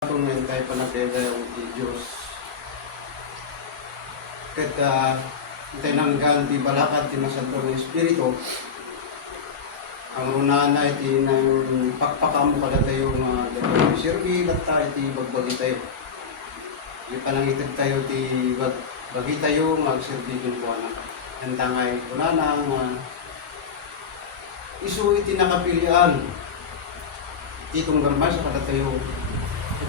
Kung tayo panagdadayo ti Diyos. Kat tinanggan ti balakad ti Masanto ng Espiritu, ang una na iti na pakpakamo kada tayo nga dapat serbi at tayo ti bagbagi tayo. Di panangitid tayo ti bagi tayo magserbi yung kuwana. Ang tangay una na isu iti nakapilian itong garmas sa kada tayo.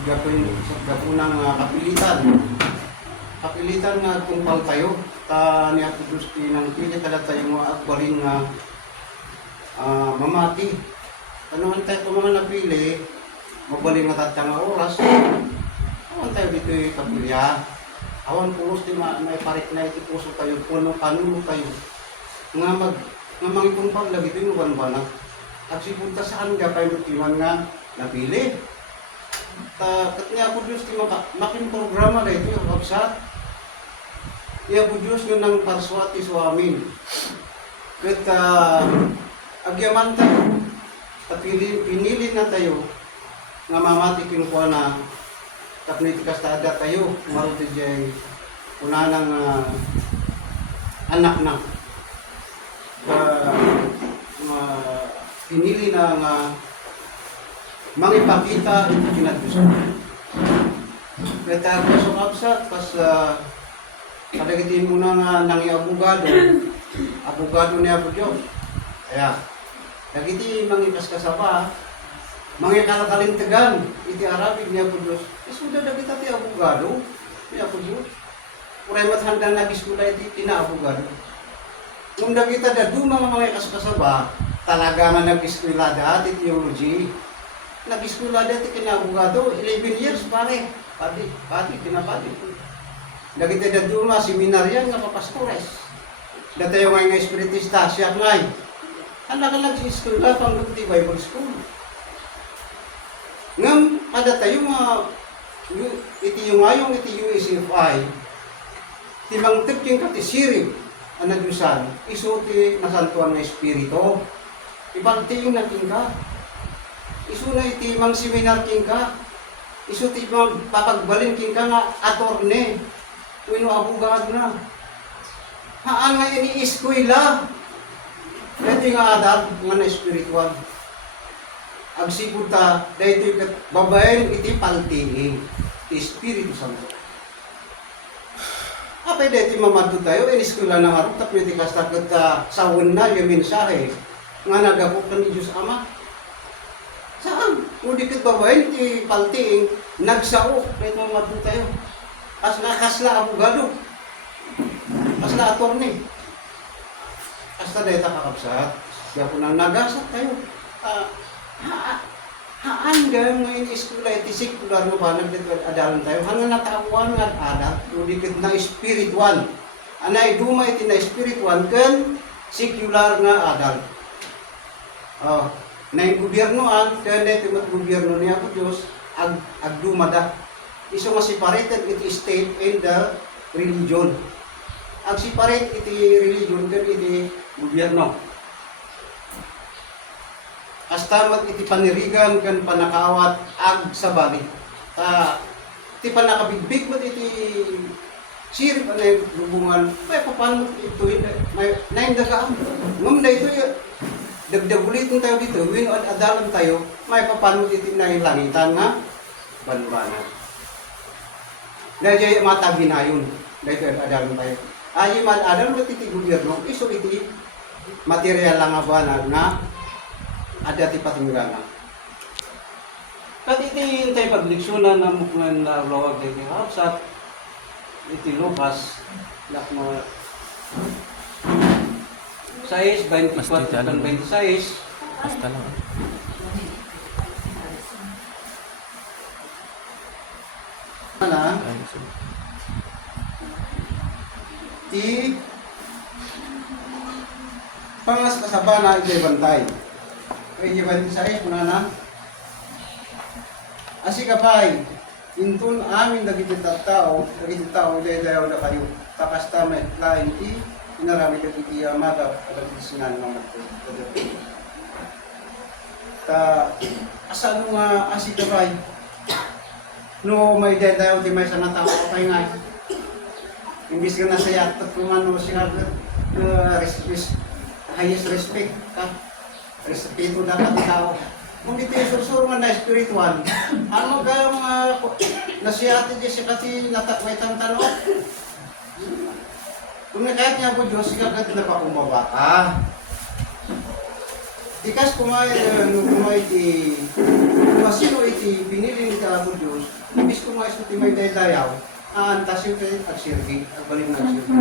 Sa punang kapilitan nga tungpal tayo ta niya po Diyos ng pili kada tayo mga akbaling nga mamati. Ano man tayo mga napili magbaling matatang oras awan tayo dito kapilya awan pulos di may parik na iti puso tayo puno panulo tayo nga mangitungpal lagi ito yung banbanag at sipunta saan nga pa yung timan nga napili. Kat niya po Diyos ti makin programa na ito yung kapsat. Niya po Diyos yun ang parswati sa amin. Kat agyaman tayo, pinili na tayo nga mamati kinukuha na kapnitikas taada tayo, maruti dyan una ng anak na. Pinili na nga mangipakita ito kinatusan. Kaya ako sa kapsat, pas kadagitin mo na nga nang abogado niya po Diyos. Kaya, dagiti mangipas kasaba, mangikakalintagan, iti Arabig niya po Diyos. Sudah dagita ti abogado niya po Diyos. Uray mathanda nag-iskula iti tina-abogado. Kung dagita da mga mangikas kasaba, talaga nga nag-iskula da ati theology. Nag-iskula dati kinabugado, 11 years pare, pati, pinapati. Nagita da duma, seminaryan nga papastores. Dati yung nga espiritista, siya ngay. Anak nag-iskula pang ti Bible School. Ngam, ada tayo iti yung ayong iti USFI, timang tipking kati sirip, ang nagyusan, iso ti nasantuan ng Espiritu. Ibang ti yung natingka. Isu na iti mang seminar king ka. Isu ti papagbalin king ka nga atorne. Wino abogado na. Haan nga ini-eskwela. Dito nga adat nga na espiritual. Agsipod ta, dito babayin iti paltingin. Espiritu Santo. Apay dito mamado tayo, in-eskwela na nga rin. Tapos iti kastakot sawin na yung mensahe. Nga nagapok ka ni Diyos Ama. Saan? Kung di kat babayin, ti paltiing, nagsao, kahit mga matu tayo. Kasla abogado. Kasla atorne. Kasla dahil kakapsat. Kaya po nang nagasat tayo. Haan gayong ngayon iskula, iti sikular mo ba, nagdadalan tayo. Hanggang natakuan nga adat, kung di kat na spiritual. Anay duma iti na spiritual, kan sikular nga adal. Na yung gobyernoan, kaya dito yung gobyerno niya po Diyos, agdumada. Iso nga separated iti state and the religion. Ag separate iti religion kan iti gobyerno. Astamat iti panirigan kan panakawat ag sabali. Iti panakabigbig mo iti sirip na yung hubungan. May paano ito yun? May naindagaan. Ngam na ito yun. Dagdagulitin tayo dito, win on adalan tayo, may papanod itin na yung langitan nga banbanan. Dahil yung matagi na yun, dahil adalan tayo. Ay, adalan mo iti gobyerno, iso iti material lang nga na ada ti patinggana. Kat iti tayo pagliksyonan na mukman na lawag na iti hapsat, iti Lucas, lakma 6, 24, 26. Basta lang. Ti pangas kasaba na iti bantay. Iti 26 muna na. Asi kapay, intun amin dagiti tao dayaw na kayo. Takasta may lain ti inarami dagiti amada kada sinan mga ta asano nga asi kapay No, may dayo di may sana tao kay nga. Imbis ka na saya at kumano siya highest respect ka. Respeto dapat tao. Kung di tayo susurungan na spiritual, ano kayong nasiyati di siya kasi may tantanong? Kung kahit niya po Diyos, ikagad na pa kumbaba ka. Dikas kumay iti, masino iti pinili ka po Diyos, imbis kumay iti may dayaw, aantas yung kayo agsirgi, agbalik na agsirgi.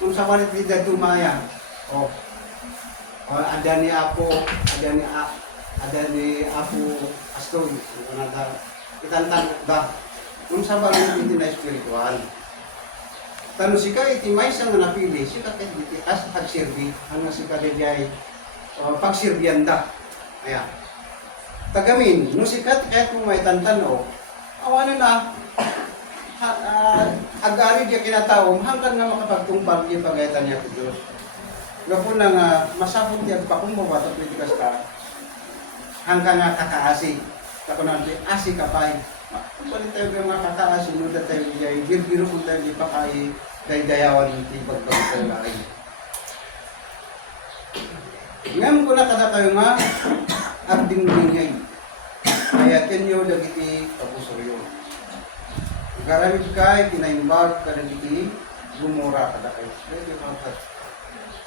Kung sa walit di dumaya, ada ni Apo Astoy, itantan ba? Kung sa walit iti na spiritual. Tano si ka iti may isang napili, si ka iti as agsirgi, hanggang si ka dijay pagsirbyanda. Ayan. Tagamin, no sikat kahit kung may tantano, awanan na, agari diya kinataom, hanggang nga makapagtumpag yung pagayatan niya sa Diyos. Gapo na nga, masapon diya pa kung mabato kritikas ka, hanggang nga kakaasi. Tako natin, asi kapay. Kung palit tayo mga kakaasi, no da tayo diya, girbiro kung tayo di pa kay dayawan yung pagpagpag lain. Ngayon ko na kada kayo nga, abding bingay. Kaya tenyo dagiti kapusuryo. Garamit kay pinaimbag ka dagiti gumura kada kayo.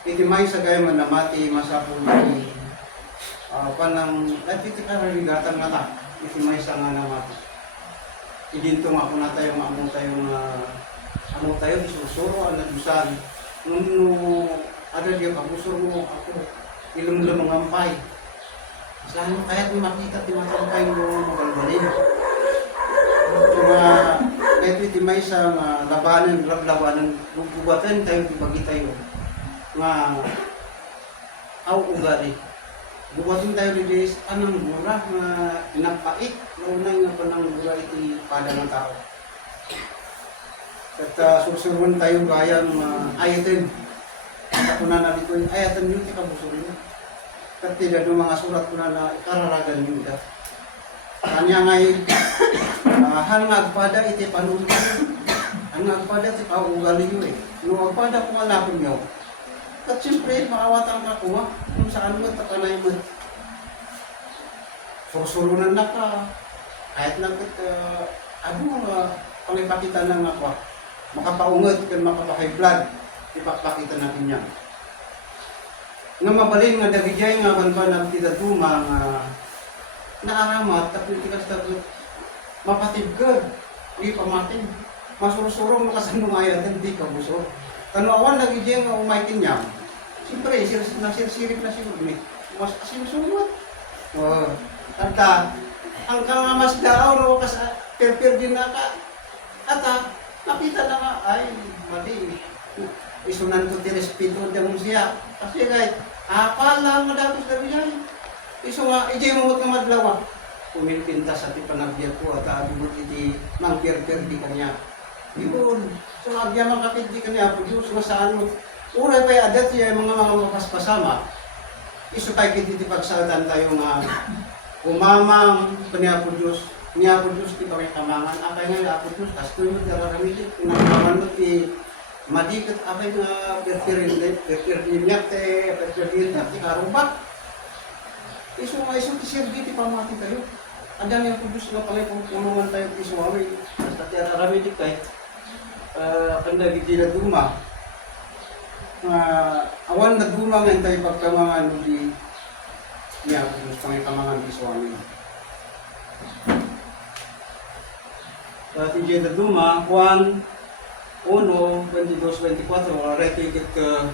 Iti may sa kayo manamati masapul ni panang at iti kararigatan nga ta. Iti may sa nga namati. Idinto nga po na tayo amo tayo isusuro ang nadusan. Nung ada dia kapusur mo ako. Ilum-ilum mengampay. Selalu kayak makita di mata kain mo mabalbalin. Cuma itu di may sa labanan, gugubatan tayo dibagi tayo. Nga au ugali. Gubatin tayo di anang murah nga inapait, unay nga panang murah iti pada ng tao. At susurun tayo gaya ng ayatin. Ako na dito yung ayatan yun, ikabusurin yun. At tidak ng mga surat ko na kararagan yun. Kanya ngay, hangagpada iti panuntan. Hangagpada iti kaugali yun eh. Nung agpada kung alapin nyo. At siyempre, makawatan ka kuha. Kung saan mo, takanay mo. Sursulunan na ka. Kahit lang pangipakita ng ako. Makapaungat ka, makapakay-blood. Ipapakita natin yan. Nga mabalin nga dagijay nga banban ang tidatuma nga naaramat at tikas tapos mapatid ka, hindi pamatin. Masurusurong makasanungayat, hindi ka buso. Tanawan dagijay nga umaitin niya. Siyempre, nasirsirip na siguro. Mas asinusunod. Kanta, ang kangamas daaw na wakas perper din na ka. At nakita na nga, ay, mali. Isunan ko tirespeto ng siya. Kasi kahit akala madapos na biyan. Iso nga, ijay mo nga madlawa. Pumipintas at ipanagbiya ko at abibot iti mangper-per di kanya. Ibon. So agya makapit di kanya. Diyos nga saan mo. Uray pa adat siya mga mapaspasama. Iso tayo kiti pagsalatan tayo nga umamang kanya po Diyos. Niya po Diyos di kami kamangan. Akay nga po Diyos. Kastoy mo nararamit. Pinakaman mo ti madikat abay nga pertirinyak te pertirinyak ti karumbat. Iso ti ti pamati tayo. Ada yang kudus na pala kung punungan tayo ti suwawi. Basta ti arami di kay kanda giti na duma. Awan na duma nga tayo pagkamangan di niya kudus pangikamangan ti suwawi. Ti na duma, Juan 1:22-24, reto ikit ka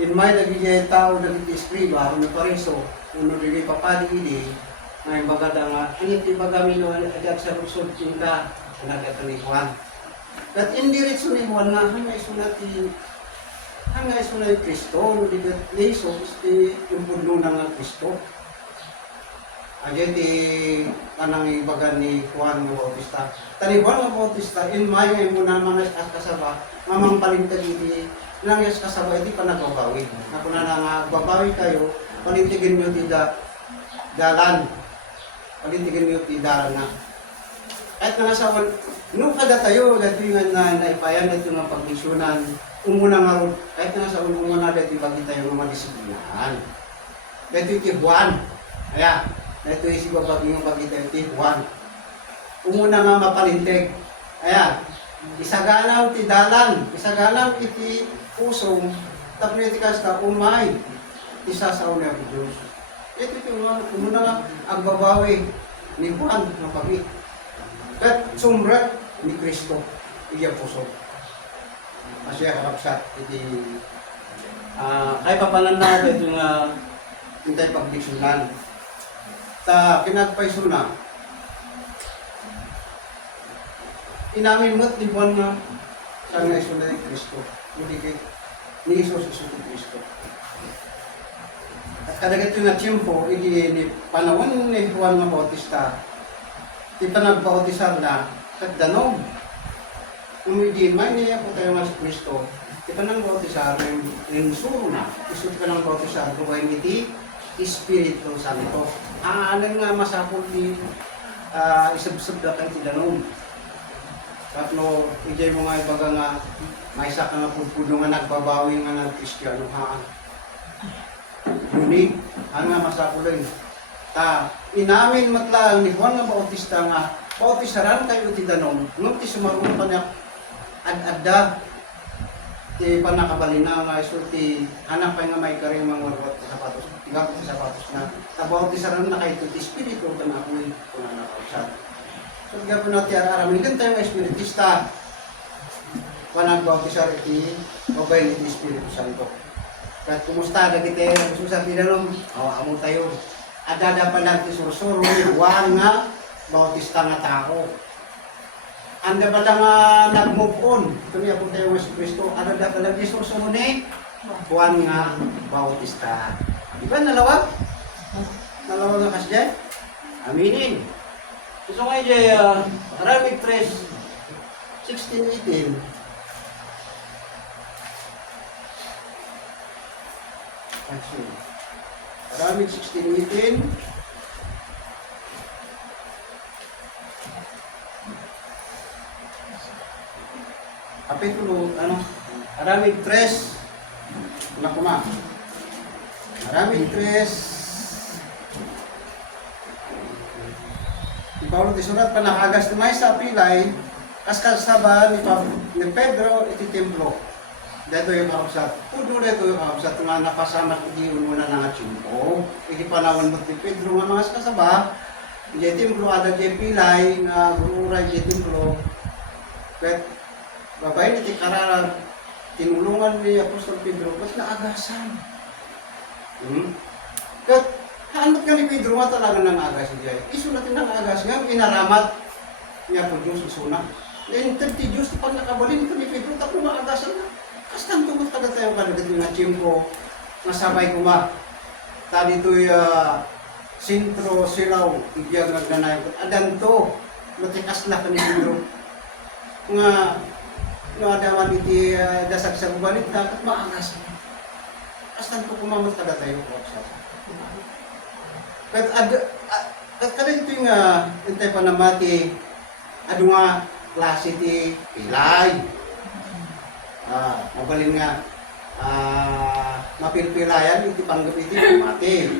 in may nagigay tao nagigay iskriba, ano pa rin so, uno nagigay papadi ini, ngayon bagada nga, anit ibagami no, agad sa rusod cinta, nagatalikuan. At hindi rin sunimuan na, hanggang isunay Kristo, nuligat ni Jesus, yung puno ng Kristo. Aja ti kanang ibagan ni Juan ng Bautista. Tani Juan ng Bautista, in mayo ay muna mga kasaba, mamang palintag iti, nang yes kasaba, iti pa nagbabawi. Ako na nga, babawi kayo, palintigin nyo ti dalan. Palintigin nyo ti dalan na. Kahit nga sa nung kada tayo, dito yung naipayan, dito yung pagdisyonan, umuna nga ron, kahit nga sa umuna dito yung bagi tayo ng madisiplinahan. Dito yung Juan, kaya, dito yung siya yung bagi tayo, Juan. Umuna nga mapalintig, kaya, isagalang ti dalan, isagalang iti pusong, tapos iti kasta umay, isa sa una ng Diyos. Ito yung umuna nga agbabawi ni Juan ng pagi. Kat sumrat ni Kristo, iya puso. Masya karapsat, iti kay papanan na ito yung hintay pagdiksunan. Ta pinagpaisuna, inamin mo't libuan nga sa nga isuna ni Kristo. Hindi kay ni Isus ni Kristo. At kadagat yung nga tiyempo, ni panahon ni Juan nga Bautista, di pa nagbautisan na at danog. Kung hindi man niya po tayo nga sa Kristo, di pa nang bautisan, yung suro na, isip ka nang bautisan, kung kayo iti Espiritu Santo. Ano nga masapol ni isabsab na kayo ti danog. Tatlo, ijay mo nga ibaga nga, may isa ka nga pagpudo nga nagbabawi nga ng Kristiyano ha. Unique, ano nga masapol rin. Inamin matlang ni Juan nga Bautista nga bautisaran kayo ti danom nung ti sumarunong pa niya ad-adda ti panakabalina nga isulti anak pa nga may karing mga sapatos tigap ti sapatos na bautisaran na kayo ti espiritu kana ako'y kung nakausan. So gapon natin aramin din tayo nga espiritista panang bautisar iti obay iti Espiritu Santo. Kahit kumusta dagiti susa ti danom amo tayo. Adada pa lang ti sursuro, Juan nga, Bautista nga tao. Anda pa lang nag-move on. Ito niya po tayo ng Kristo. Adada pa lang ti sursuro ni Juan nga, Bautista. Diba nalawa? Nalawa nga kasya? Aminin. Gusto nga jay, Aramid 3, 16-18. Actually. Aramid 16-18. Kapitulo, Aramid 3. Nakuma. Aramid 3. Di Paulo di surat pa nakagas ni sa pilay, kaskasaba ni Pedro iti templo. Dito yung kakabsat. Puno dito yung kakabsat nga napasama hindi muna na nga tiyempo. Hindi panahon mo ni Pedro nga mga kasaba. Hindi templo ada di pilay na bururay di templo. Kahit babay ni Tikarara tinulungan ni Apostol Pedro ba't naagasan? Kahit haanot ka ni Pedro nga talaga nang agas niya. Iso natin nang agas nga inaramat niya po Diyos isuna. Then 30 Diyos pag nakabalin ko ni Pedro tapos maagasan na. Kastan tumot kada tayo kanagat yung tiyempo masabay kuma. Tadi ito'y sintro silaw, ibiyag nagnanay. Adan to, matikas na ka ni Pedro. Nga adaman iti dasag sa gubalit dapat maangas. Kastan to kumamot kada tayo. At kada ito yung intay pa namati, ado nga klase ti pilay. Mabalin nga mapilpilayan iti panggap iti mati.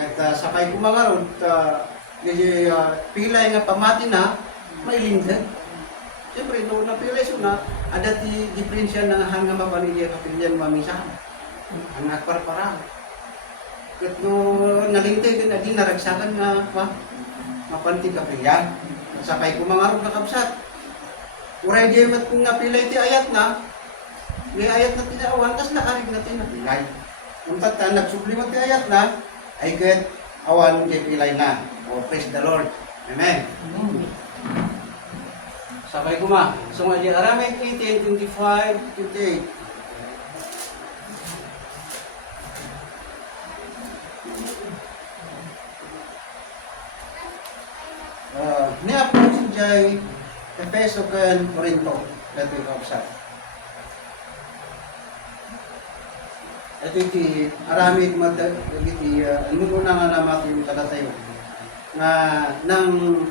At sakay kumangarod pilay nga pamati na may lindan. Siyempre no napilay suna ada ti diferensya ng hanga mabalin kapilyan mamisahan. Ang nagparparang. Kat no nalintay din adi naragsakan nga mapanti kapilyan. Sakay kumangarod na kabsat. Uray di mat kung napilay ti ayat na, di ayat na tinawan, kas naarig na tinapilay. Kung tata, nagsublimat ti ayat na, ay get awan di pilay na. O praise the Lord. Amen. Sakay kuma. So nga di Aramid 18, 25, 28. Niya po si Jai Efeso kan Corinto. Ito yung kausap. Ito yung Aramid iti ano na nga naman yung taga tayo. nga nang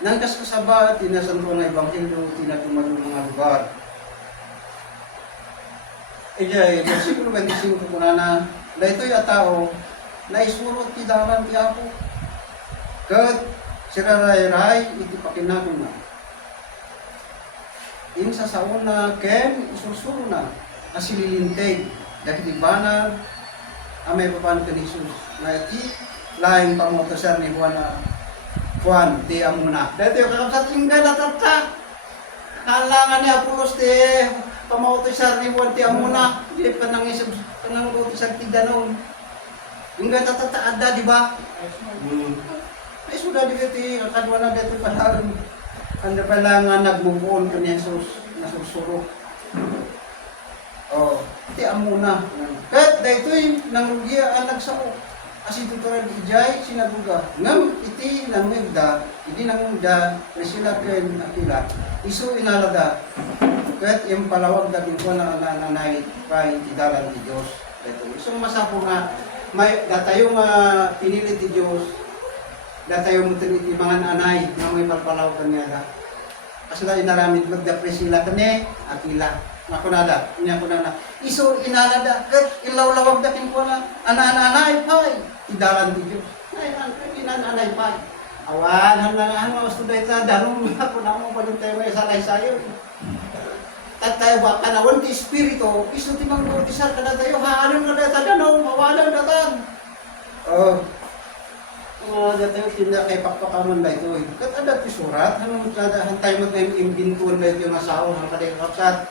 kaskasaba tinasan ko nga ebanghelyo tinatuma ng mga lugar. Ijay, versikulo 25 ko na daytoy a tao na isurot ti dalan ti Apo. Ket siraray-ray iti pakinakon na. Insa sa una ken isursuro na asililinteg dagiti banal amay papan ken Jesus na iti laing pamotosar ni Juan ti amuna. Dito yung kakapsat yung galatata. Kalangan ni Apolos ti pamotosar ni Juan ti amuna. Hindi pa nang isip kanang utosar ti danon. Yung galatata ada di ba? Ay sudah di kadwa na dito panaron. Anda pala nga nagmubuon ka ni Jesus na sursuro. Oh, ti amuna. Kat daytoy nangrugiya ang nagsao. Asi tuturan ijay sinabuga. Ngam iti namigda, hindi namigda resila ken akila. Isu inalada. Kat yung palawag da ko na nanay pa iti dalan ti Dios. Daytoy. So masapo nga may datayo nga pinili ti Dios. Datayo mo iti mga anay nga may palpalaw kanya da. Kasi na inaramid magdapre sila kani akila. Nakunada, inya kunana. Isu inalada ket ilawlawag da kin ko na ana-anay pay idalan ti Dios. Ay an inananay pay. Awan hanang mas tuday ta danong ako na mo padung tayo may salay sayo. Tayo ba kanawon ti espiritu isu ti mangbautisar kada tayo haanon kada ta danong mawalan datan. Oh. Dati yung tinakay pakpakaman na ito. Kat ada ti surat, hanong kada hantay mo tayong imbintuan na ito yung asawa ng kadekapsat.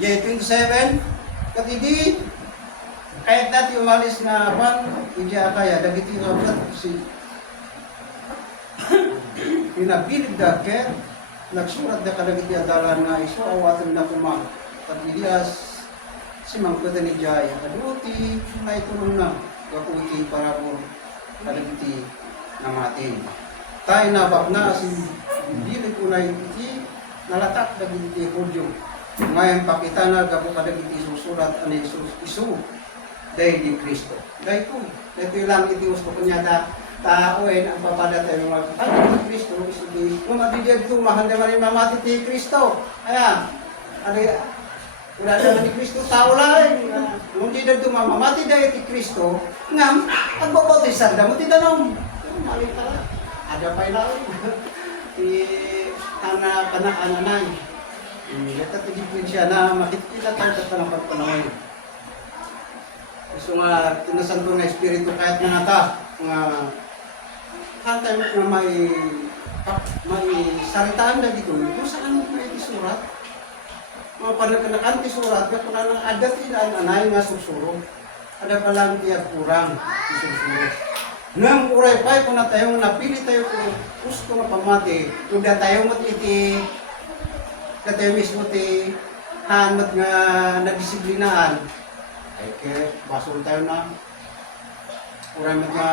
J27, kat hindi, kahit dati umalis na pan, hindi akaya, dagiti kapsat si pinabilib da ker, nagsurat da kadagiti adalan nga iso, awatan na kumang. At Elias, si Mangkuta ni Jaya, kaduti, na itulong na. Kaputi para po kalagiti namatin. Tayo nabak na si dili ko na iti nalatak dagiti Hudyo. Ngayon pakita na gapo kadagiti susurat ani Jesus isu dahil di Kristo. Dahil po, ito lang iti gusto ko niya taoin ang papada tayo magpapalagiti Kristo isu di mabibigyan ito mahanda man yung mamati ti Kristo. Ayan, wala naman ni Kristo tao lang. Kung di na dumamamati dahil ti Kristo, ngam, agbabautisan na mo ti tanong. Mali pala. Ada pa ilaw. Ti tana panaan-anay. Ito ti siya na makikita tayo sa tanong pagpanawin. So nga, tinasan ko na espiritu kahit nga nata. Kantay mo na may saritaan na dito. Kung saan mo may surat? Mga panagkanakan ti surat, ka pala ng adat ilan anay nga susuro. Ada pa lang tiyag kurang ti susuro. Nang uray pa, kung na tayo napili tayo kung gusto na pamati, kung na tayo mat iti, na tayo mismo ti hanmat nga nagdisiplinaan, ay ke, basol tayo na. Uray mat nga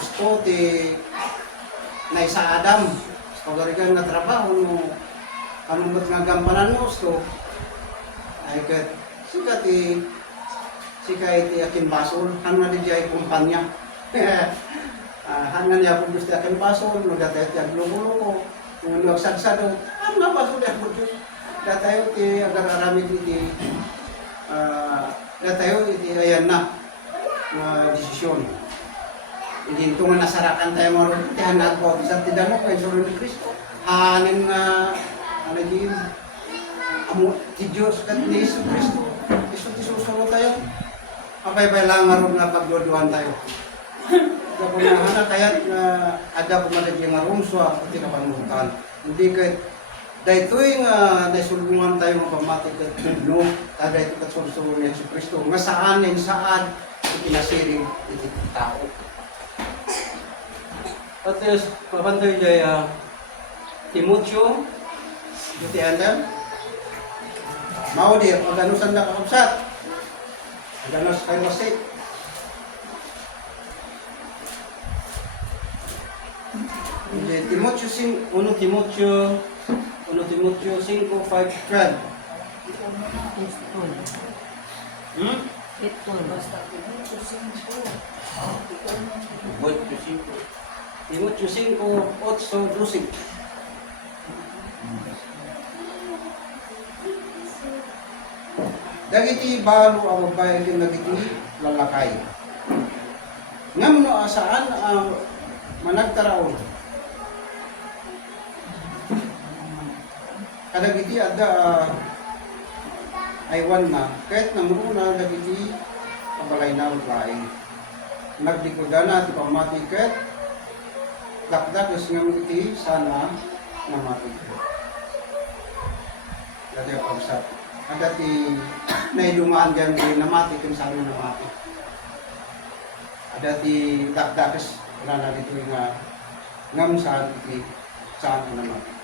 gusto ti na isa Adam, pagarigan nga trabaho no, anong mat nga gampanan mo gusto, ay kat sika iti akin basol, hano na di jay kumpanya. Hano niya kung gusto akin basol, nagatay iti aglugulo kung nagsagsado, ano na basol yan po Diyos. Datayo iti agararamid iti, datayo iti ayan na, desisyon. Hindi ito nga nasarakan tayo mga rin, iti hanat ko, isang tidano kay Soro ni Cristo. Hanin nga, ano din, ti Diyos kat ni Isu Cristo. Isu ti susunod tayo. Apay-pay lang nga rin nga pagduduhan tayo. Ito po nga hana kaya't ada pumalagyan nga rumswa at tinapanutan. Hindi kahit dahito'y nga naisulungan tayo mga pamatik at no, tada ito kat susunod ni Isu Cristo. Nga saan yung saan itinasiring iti tao. At yes, papantoy dyan Timotyo, iti andam. Mau dia, maganusan na kakabsat. Maganus kayo masik. Timotyo 1 Timotyo 5:5-12. Ito. Basta pinutusin ko. Buwan ko 5. Timotyo 5, 8, 12. Dagiti balo ang babae kin dagiti lalakay. Ngam no asaan ang managtaraon. Kadagiti adda aywan na kahit namuna dagiti kabalay na lain. Nagdikoda na ti pamati ket dakdak ngam iti sana namati. Dati ang pagsap. Ada ti naidumaan dyan din namati kung saan mo namati. Ada ti dakdakas wala na dito nga ngam saan iti saan mo namati.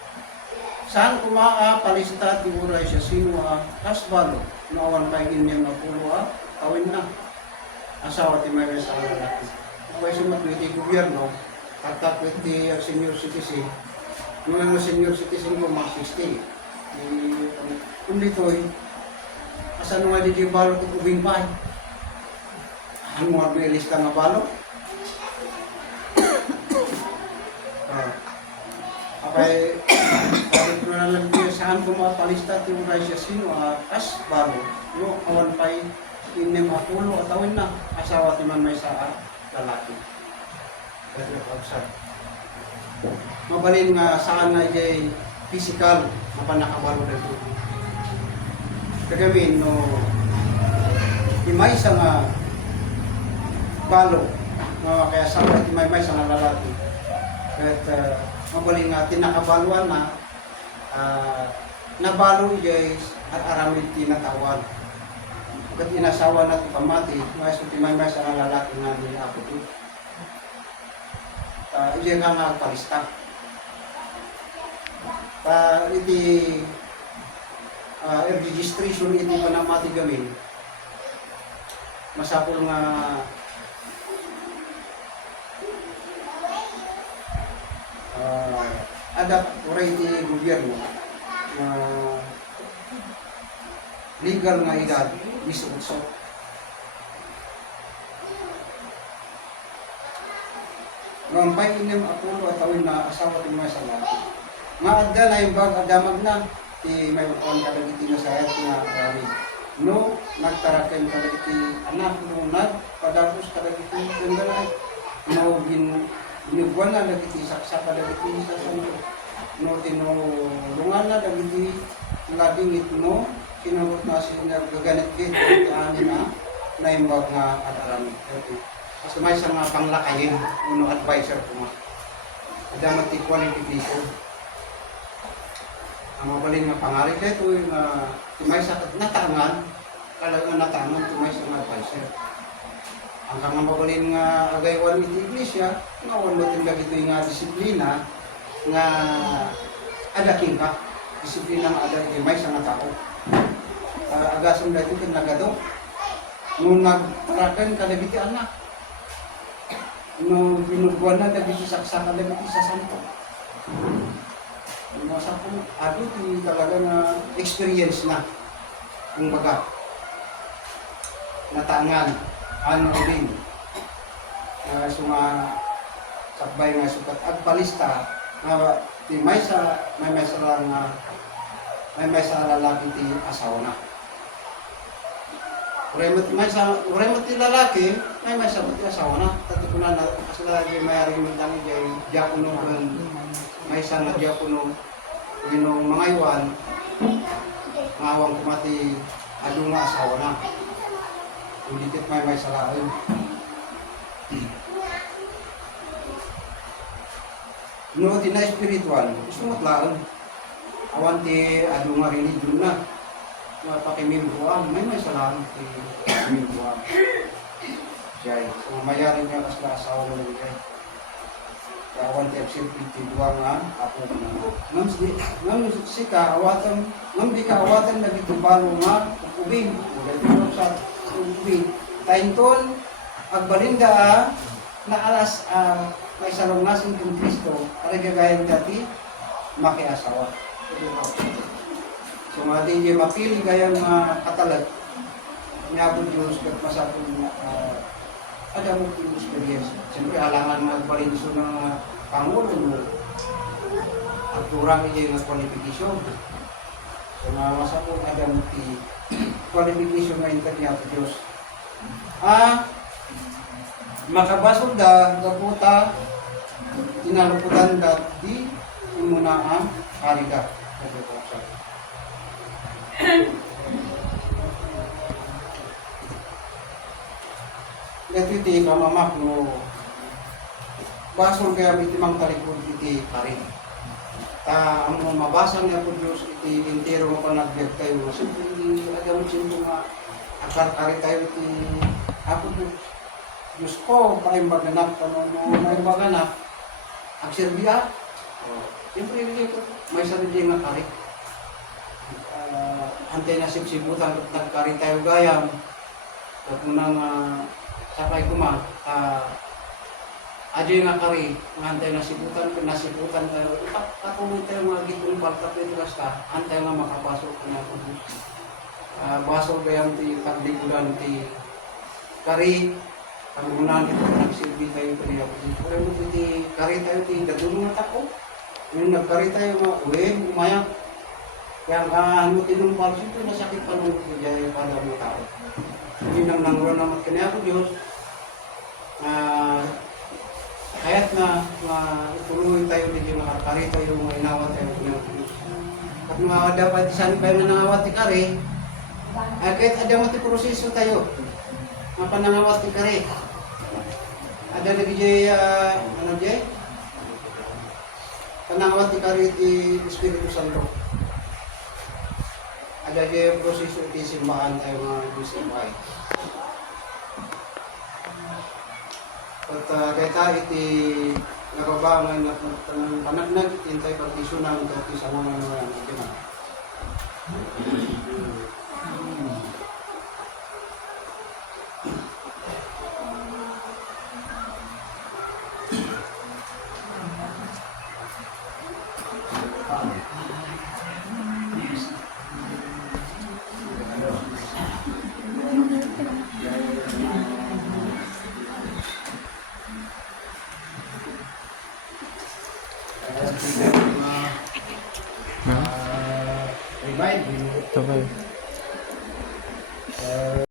Saan kumaa palista ti uray siya sinua kasbalo nawan pa inyong napulua tawin na. Asawa ti may sa lalaki. Ako ay sumatwit ti gobyerno at tapwit ti senior citizen. Nung senior citizen ko mga 60. Kung dito'y asan nga di balo ko kubing pa ang mga bilista nga balo apay kahit ko na lang din saan ko mapalista ti uray siya sino as balo no awan pa'y inim apulo at awin na asawa ti man may sa lalaki kasi pagsab mabalin nga saan na jay physical mapanakabalo na ito. Kagamin no imay sa nga balo no, kaya sa imay sa nga lalaki. Kahit mabaling nga tinakabaluan na nabalo jay at aramid tinatawan. Pagkat inasawa na ito pamati, nga sa imay sa nga lalaki nga ni ako ito. Iya ka nga palista. Iti registration iti panamati gamin masapol nga adapt oray iti gobyerno legal nga edad misuksok ngampay inem apulo at awin na asawa ti mga salati nga adda na yung bag adamag na ti may ukon kadagiti na sa nga rami no nagtaraken kadagiti anak no nagpadagos kadagiti ganda no binugwan na dagiti saksa kadagiti sa santo no tinulungan na dagiti labing itno kinamot na sinagaganit git ti ani na yung bag nga adarami kasi may isang panglakayin uno advisor ko nga adamag ti qualification. Ang mabalin nga pangalit ito yung tumay sa natangan, talagang natangan tumay sa mga advisor. Ang kang mabalin nga agaywan iti iglesia, nga wala tindag ito yung disiplina nga adaking ka. Disiplina nga adaking may sa nga tao. Agasong dito ito nagado. Nung nagtarakan kalabiti anak. Nung binugwan na nagiti saksa kalabiti sa santo. Masa po, di talaga na experience na. Kung baga, natangan, ano din. So nga, sakbay nga sukat at palista, nga may sa lalaki ti asawa na. Uray mo ti lalaki, may sa ti asawa na. Tati ko na, kasi mayari mo lang jay diakono may isang diakono ginong mga iwan ngawang kumati adu nga asawa na hindi tit may salain no ti na spiritual gusto mo tlaon awan ti adu nga religion na pakimilbuam may salain ti milbuam siya so mayarin niya kasla asawa na niya kawan tiap sirpiti dua nga ako ngam sika awatan ngam di ka awatan na dito balo nga ubing ulit mo sa ubing tainton agbalinda na alas may salungasin kung Kristo ari gagayan dati makiasawa so nga di mapili gayon nga katalag niabot Diyos kat masapong ada mo yung experience. Siyempre, alangan magbalinso ng Pangulo mo. At kurang niya yung qualification. So, masapong ada mo yung qualification na internet Diyos. Makabasol da, gaputa, tinaluputan da, di muna ang karida. Dito iti kamamak no basol kaya iti mang talikod iti karin. Ang mabasang niya po Diyos iti intero mo pa nag-vlog tayo. Siyempre, agam sinto nga akar-kari tayo iti ako Diyos ko, paimbaganap ka no maimbaganap. Ang serbiya, siyempre may sarili nga kari. Antay na sipsibutan at nagkari tayo gayam. At munang sakay kuma, adyo nga kari, antay na nasibutan tayo. Patuloy tayo mga gitong palkapitulas ka, antay nga makapasok ka na po. Basol gayam ti pagligulan ti kari, pag-unan ito nagsilbi tayo kaniya po. Pero mo ti kari tayo ti dadulong at ako. Yung nagkari tayo mga uwin, umayak. Kaya ano tinumpal, siyempre nasakit pa nung kaya para mo tao. Hindi nang nanguran naman kanya ako Diyos. Kaya't na ituloy tayo dito makakari tayo, mga inawat tayo kanya ako Diyos. At mga dapat isang kayo na nangawat ti kari, kahit ada mo ti proseso tayo, mga panangawat ti kari. Ada lagi jay, ano jay? Panangawat ti kari ti Espiritu Santo. Ada dia proseso iti simbahan tayo mga Diyos sa bahay. At kaya iti nababangan at panagnag itintay pagtisunan at isa mo na naman ito. Remind me. Ito ba yun?